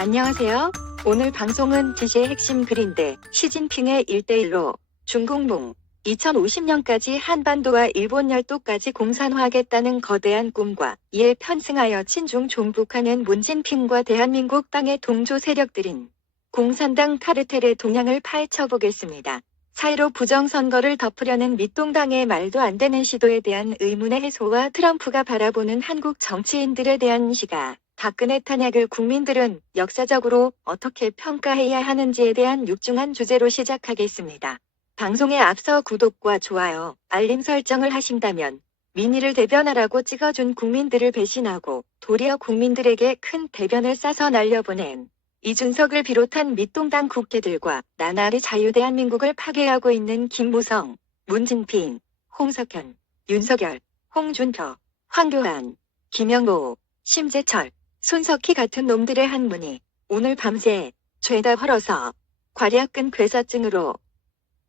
안녕하세요. 오늘 방송은 기시의 핵심 글인데 시진핑의 1대1로 중국몽 2050년까지 한반도와 일본 열도까지 공산화하겠다는 거대한 꿈과 이에 편승하여 친중 종북하는 문진핑과 대한민국 땅의 동조 세력들인 공산당 카르텔의 동향을 파헤쳐보겠습니다. 사이로 부정선거를 덮으려는 밑동당의 말도 안 되는 시도에 대한 의문의 해소와 트럼프가 바라보는 한국 정치인들에 대한 시각, 박근혜 탄핵을 국민들은 역사적으로 어떻게 평가해야 하는지에 대한 육중한 주제로 시작하겠습니다. 방송에 앞서 구독과 좋아요, 알림 설정을 하신다면 민의를 대변하라고 찍어준 국민들을 배신하고 도리어 국민들에게 큰 대변을 싸서 날려보낸 이준석을 비롯한 밑동당 국회들과 나날이 자유대한민국을 파괴하고 있는 김무성, 문진핑, 홍석현, 윤석열, 홍준표, 황교안, 김영호, 심재철, 손석희 같은 놈들의 한문이 오늘 밤새 죄다 헐어서 괄약근 괴사증으로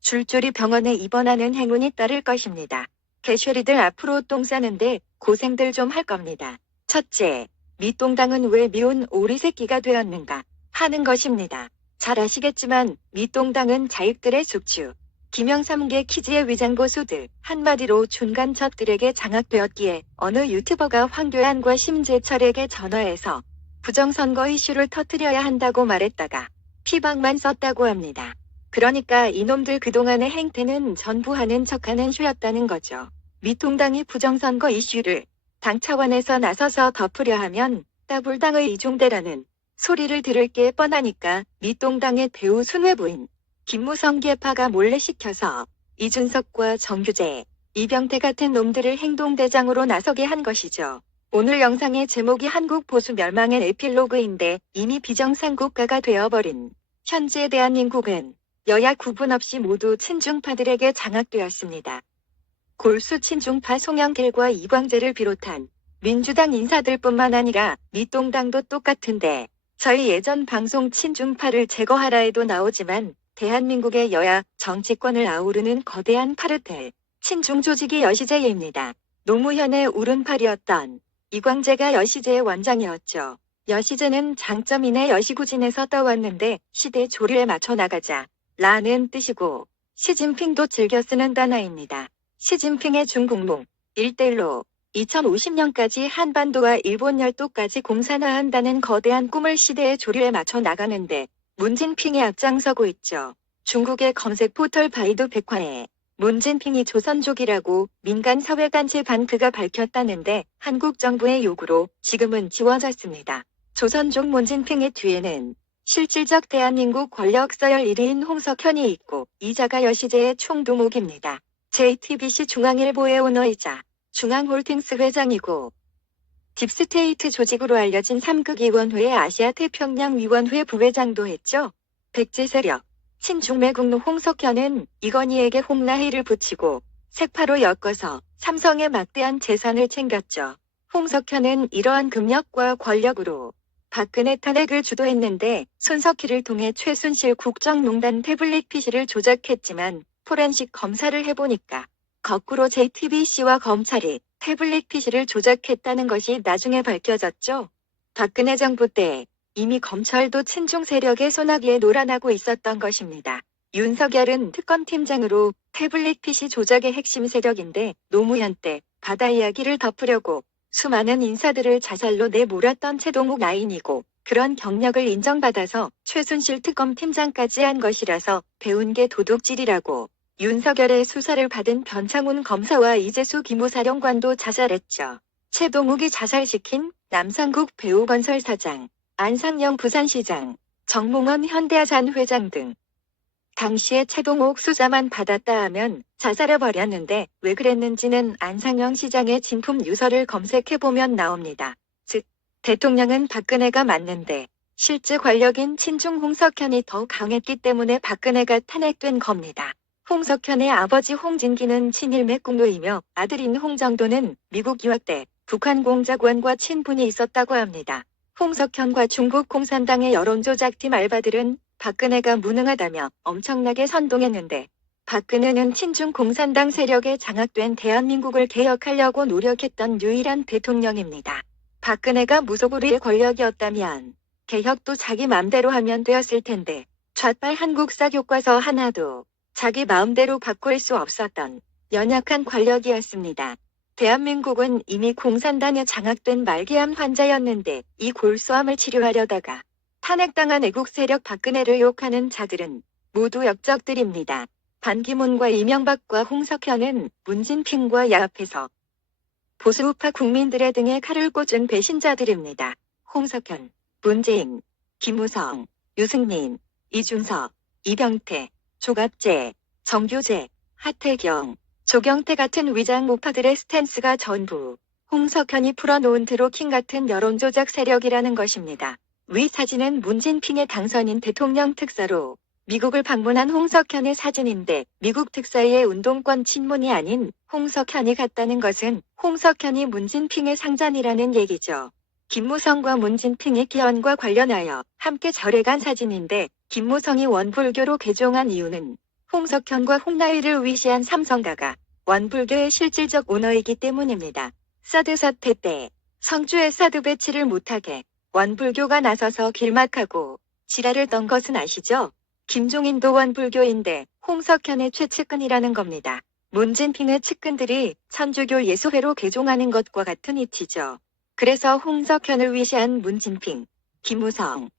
줄줄이 병원에 입원하는 행운이 따를 것입니다. 개쉐리들 앞으로 똥 싸는데 고생들 좀 할 겁니다. 첫째, 밑동당은 왜 미운 오리 새끼가 되었는가 하는 것입니다. 잘 아시겠지만 밑동당은 자익들의 숙주, 김영삼계 키즈의 위장고수들, 한마디로 중간첩들에게 장악되었기에 어느 유튜버가 황교안과 심재철에게 전화해서 부정선거 이슈를 터뜨려야 한다고 말했다가 피박만 썼다고 합니다. 그러니까 이놈들 그동안의 행태는 전부 하는 척하는 쇼였다는 거죠. 밑동당이 부정선거 이슈를 당 차원에서 나서서 덮으려 하면 따블당의 이중대라는 소리를 들을 게 뻔하니까 밑동당의 대우 순회부인 김무성 계파가 몰래 시켜서 이준석과 정규재, 이병태 같은 놈들을 행동대장으로 나서게 한 것이죠. 오늘 영상의 제목이 한국 보수 멸망의 에필로그인데 이미 비정상국가가 되어버린 현재 대한민국은 여야 구분 없이 모두 친중파들에게 장악되었습니다. 골수 친중파 송영길과 이광재를 비롯한 민주당 인사들뿐만 아니라 밑동당도 똑같은데 저희 예전 방송 친중파를 제거하라 해도 나오지만 대한민국의 여야 정치권을 아우르는 거대한 카르텔, 친중 조직이 여시제입니다. 노무현의 오른팔이었던 이광재가 여시제의 원장이었죠. 여시제는 장점인의 여시구진에서 떠왔는데 시대 조류에 맞춰 나가자 라는 뜻이고 시진핑도 즐겨 쓰는 단어입니다. 시진핑의 중국몽 1대1로 2050년까지 한반도와 일본 열도까지 공산화한다는 거대한 꿈을 시대의 조류에 맞춰 나가는데 문진핑이 앞장서고 있죠. 중국의 검색 포털 바이두 백화에 문진핑이 조선족이라고 민간 사회단체 반크가 밝혔다는데 한국 정부의 요구로 지금은 지워졌습니다. 조선족 문진핑의 뒤에는 실질적 대한민국 권력 서열 1위인 홍석현이 있고 이자가 여시제의 총두목입니다. JTBC 중앙일보의 오너이자 중앙홀딩스 회장이고 딥스테이트 조직으로 알려진 3극위원회의 아시아태평양위원회 부회장도 했죠. 백제 세력, 친중매국노 홍석현은 이건희에게 홍라희를 붙이고 색파로 엮어서 삼성의 막대한 재산을 챙겼죠. 홍석현은 이러한 금력과 권력으로 박근혜 탄핵을 주도했는데 손석희를 통해 최순실 국정농단 태블릿 PC를 조작했지만 포렌식 검사를 해보니까 거꾸로 JTBC와 검찰이 태블릿 PC를 조작했다는 것이 나중에 밝혀졌죠. 박근혜 정부 때 이미 검찰도 친중 세력의 소나기에 놀아나고 있었던 것입니다. 윤석열은 특검팀장으로 태블릿 PC 조작의 핵심 세력인데 노무현 때 바다 이야기를 덮으려고 수많은 인사들을 자살로 내몰았던 최동욱 라인이고 그런 경력을 인정받아서 최순실 특검팀장까지 한 것이라서 배운 게 도둑질이라고 윤석열의 수사를 받은 변창훈 검사와 이재수 기무사령관도 자살했죠. 최동욱이 자살시킨 남상국 배우건설 사장, 안상영 부산시장, 정몽원 현대아산 회장 등 당시에 최동욱 수사만 받았다 하면 자살해버렸는데 왜 그랬는지는 안상영 시장의 진품 유서를 검색해보면 나옵니다. 즉 대통령은 박근혜가 맞는데 실제 권력인 친중 홍석현이 더 강했기 때문에 박근혜가 탄핵된 겁니다. 홍석현의 아버지 홍진기는 친일매국노이며 아들인 홍정도는 미국 유학 때 북한 공작원과 친분이 있었다고 합니다. 홍석현과 중국 공산당의 여론조작팀 알바들은 박근혜가 무능하다며 엄청나게 선동했는데 박근혜는 친중 공산당 세력에 장악된 대한민국을 개혁하려고 노력했던 유일한 대통령입니다. 박근혜가 무소불위의 권력이었다면 개혁도 자기 맘대로 하면 되었을 텐데 좌빨 한국사 교과서 하나도 자기 마음대로 바꿀 수 없었던 연약한 권력이었습니다. 대한민국은 이미 공산당에 장악된 말기암 환자였는데 이 골수암을 치료하려다가 탄핵당한 애국 세력 박근혜를 욕하는 자들은 모두 역적들입니다. 반기문과 이명박과 홍석현은 문진핑과 야합해서 보수우파 국민들의 등에 칼을 꽂은 배신자들입니다. 홍석현, 문재인, 김무성, 유승민, 이준석, 이병태, 조갑재, 정규재, 하태경, 조경태 같은 위장 우파들의 스탠스가 전부 홍석현이 풀어놓은 드로킹 같은 여론조작 세력이라는 것입니다. 위 사진은 문진핑의 당선인 대통령 특사로 미국을 방문한 홍석현의 사진인데 미국 특사의 운동권 친문이 아닌 홍석현이 갔다는 것은 홍석현이 문진핑의 상전이라는 얘기죠. 김무성과 문진핑의 기원과 관련하여 함께 절에 간 사진인데 김무성이 원불교로 개종한 이유는 홍석현과 홍나일을 위시한 삼성가가 원불교의 실질적 오너이기 때문입니다. 사드 사태 때 성주에 사드 배치를 못하게 원불교가 나서서 길막하고 지랄을 떤 것은 아시죠? 김종인도 원불교인데 홍석현의 최측근이라는 겁니다. 문진핑의 측근들이 천주교 예수회로 개종하는 것과 같은 이치죠. 그래서 홍석현을 위시한 문진핑, 김무성,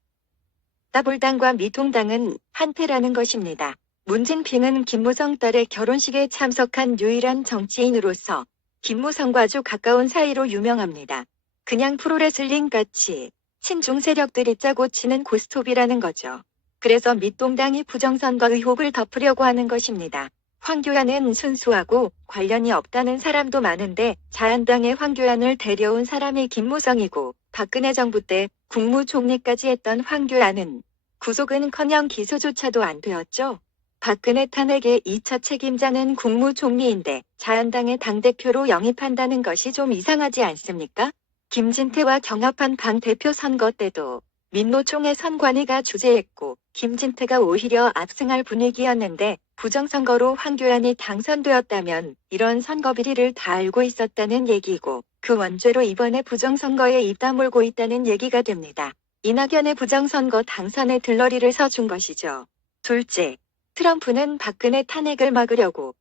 따블당과 미통당은 한패라는 것입니다. 문진핑은 김무성 딸의 결혼식에 참석한 유일한 정치인으로서 김무성과 아주 가까운 사이로 유명합니다. 그냥 프로레슬링 같이 친중 세력들이 짜고 치는 고스톱이라는 거죠. 그래서 밑동당이 부정선거 의혹을 덮으려고 하는 것입니다. 황교안은 순수하고 관련이 없다는 사람도 많은데 자한당의 황교안을 데려온 사람이 김무성이고 박근혜 정부 때 국무총리까지 했던 황교안은 구속은커녕 기소조차도 안 되었죠. 박근혜 탄핵의 2차 책임자는 국무총리인데 자한당의 당대표로 영입한다는 것이 좀 이상하지 않습니까? 김진태와 경합한 당대표 선거 때도 민노총의 선관위가 주재했고 김진태가 오히려 압승할 분위기였는데 부정선거로 황교안이 당선되었다면 이런 선거 비리를 다 알고 있었다는 얘기고 그 원죄로 이번에 부정선거에 입 다물고 있다는 얘기가 됩니다. 이낙연의 부정선거 당선에 들러리를 서준 것이죠. 둘째, 트럼프는 박근혜 탄핵을 막으려고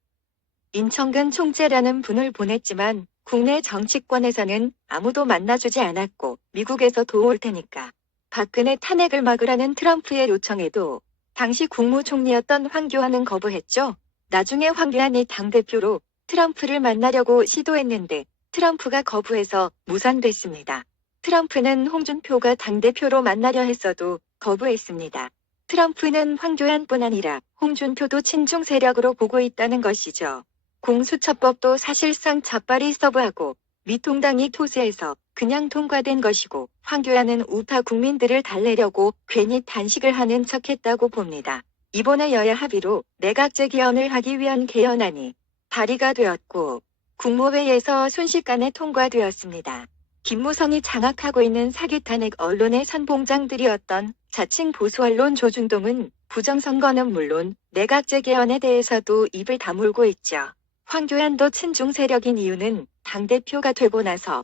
인천근 총재라는 분을 보냈지만 국내 정치권에서는 아무도 만나주지 않았고 미국에서도 올 테니까 박근혜 탄핵을 막으라는 트럼프의 요청에도 당시 국무총리였던 황교안은 거부했죠. 나중에 황교안이 당대표로 트럼프를 만나려고 시도했는데 트럼프가 거부해서 무산됐습니다. 트럼프는 홍준표가 당대표로 만나려 했어도 거부했습니다. 트럼프는 황교안뿐 아니라 홍준표도 친중 세력으로 보고 있다는 것이죠. 공수처법도 사실상 자빨이 서브하고 미통당이 토스해서 그냥 통과된 것이고 황교안은 우파 국민들을 달래려고 괜히 단식을 하는 척했다고 봅니다. 이번에 여야 합의로 내각 재개헌을 하기 위한 개헌안이 발의가 되었고 국무회의에서 순식간에 통과되었습니다. 김무성이 장악하고 있는 사기 탄핵 언론의 선봉장들이었던 자칭 보수 언론 조중동은 부정선거는 물론 내각 재개헌에 대해서도 입을 다물고 있죠. 황교안도 친중 세력인 이유는 당대표가 되고 나서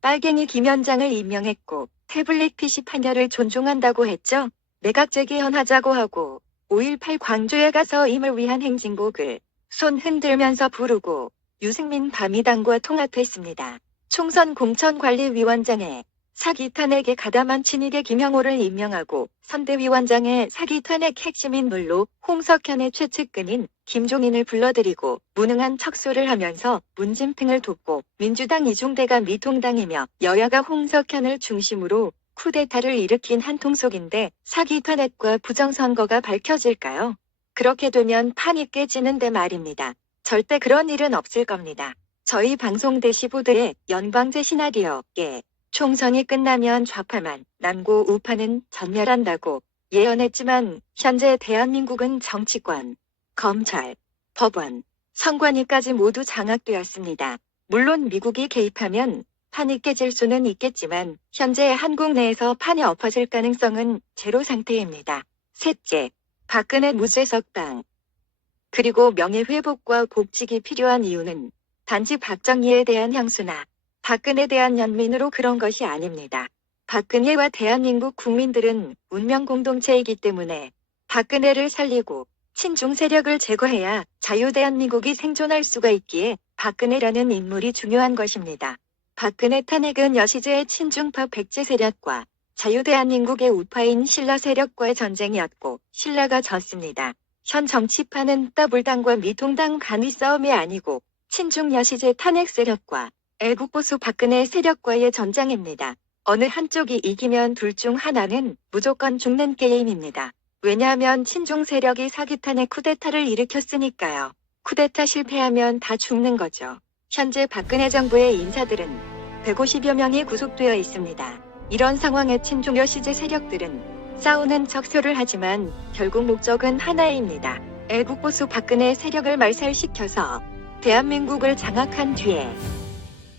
빨갱이 김현장을 임명했고 태블릿 PC 판결을 존중한다고 했죠. 내각 재개헌하자고 하고 5.18 광주에 가서 임을 위한 행진곡을 손 흔들면서 부르고 유승민 밤이당과 통합했습니다. 총선 공천관리위원장에 사기 탄핵에 가담한 친이계 김영호를 임명하고 선대위원장에 사기 탄핵 핵심 인물로 홍석현의 최측근인 김종인을 불러들이고 무능한 척소를 하면서 문진핑을 돕고 민주당 이중대가 미통당이며 여야가 홍석현을 중심으로 쿠데타를 일으킨 한통속인데 사기 탄핵과 부정선거가 밝혀질까요? 그렇게 되면 판이 깨지는데 말입니다. 절대 그런 일은 없을 겁니다. 저희 방송 대시보드의 연방제 시나리오에 총선이 끝나면 좌파만 남고 우파는 전멸한다고 예언했지만 현재 대한민국은 정치권, 검찰, 법원, 선관위까지 모두 장악되었습니다. 물론 미국이 개입하면 판이 깨질 수는 있겠지만 현재 한국 내에서 판이 엎어질 가능성은 제로 상태입니다. 셋째, 박근혜 무죄 석방. 그리고 명예회복과 복직이 필요한 이유는 단지 박정희에 대한 향수나 박근혜에 대한 연민으로 그런 것이 아닙니다. 박근혜와 대한민국 국민들은 운명 공동체이기 때문에 박근혜를 살리고 친중 세력을 제거해야 자유대한민국이 생존할 수가 있기에 박근혜라는 인물이 중요한 것입니다. 박근혜 탄핵은 여시제의 친중파 백제 세력과 자유대한민국의 우파인 신라 세력과의 전쟁이었고 신라가 졌습니다. 현 정치판은 더불당과 미통당 간의 싸움이 아니고 친중 여시제 탄핵 세력과 애국보수 박근혜 세력과의 전장입니다. 어느 한쪽이 이기면 둘 중 하나는 무조건 죽는 게임입니다. 왜냐하면 친중 세력이 사기탄의 쿠데타를 일으켰으니까요. 쿠데타 실패하면 다 죽는 거죠. 현재 박근혜 정부의 인사들은 150여 명이 구속되어 있습니다. 이런 상황에 친중 여시제 세력들은 싸우는 척소를 하지만 결국 목적은 하나입니다. 애국보수 박근혜 세력을 말살시켜서 대한민국을 장악한 뒤에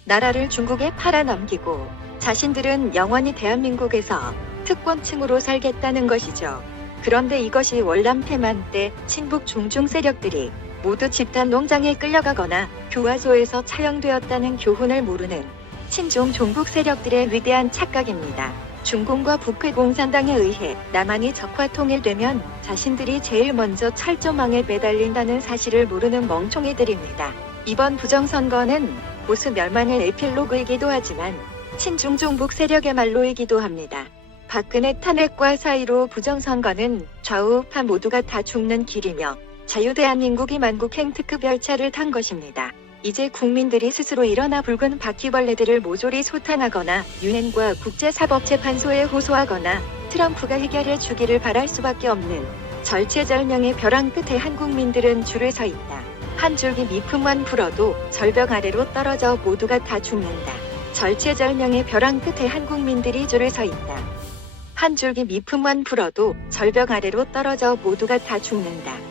나라를 중국에 팔아넘기고 자신들은 영원히 대한민국에서 특권층으로 살겠다는 것이죠. 그런데 이것이 월남패만 때 친북 종중 세력들이 모두 집단 농장에 끌려가거나 교화소에서 처형되었다는 교훈을 모르는 친중 종북 세력들의 위대한 착각입니다. 중공과 북회공산당에 의해 남한이 적화 통일되면 자신들이 제일 먼저 철조망에 매달린다는 사실을 모르는 멍청이들입니다. 이번 부정선거는 보수 멸망의 에필로그이기도 하지만 친중 종북 세력의 말로이기도 합니다. 박근혜 탄핵과 사이로 부정선거는 좌우파 모두가 다 죽는 길이며 자유대한민국이 만국행 특급 열차를 탄 것입니다. 이제 국민들이 스스로 일어나 붉은 바퀴벌레들을 모조리 소탕하거나 유엔과 국제사법재판소에 호소하거나 트럼프가 해결해 주기를 바랄 수밖에 없는 절체절명의 벼랑 끝에 한국민들은 줄을 서 있다. 한 줄기 미품만 불어도 절벽 아래로 떨어져 모두가 다 죽는다. 절체절명의 벼랑 끝에 한국민들이 줄을 서 있다. 한 줄기 미품만 불어도 절벽 아래로 떨어져 모두가 다 죽는다.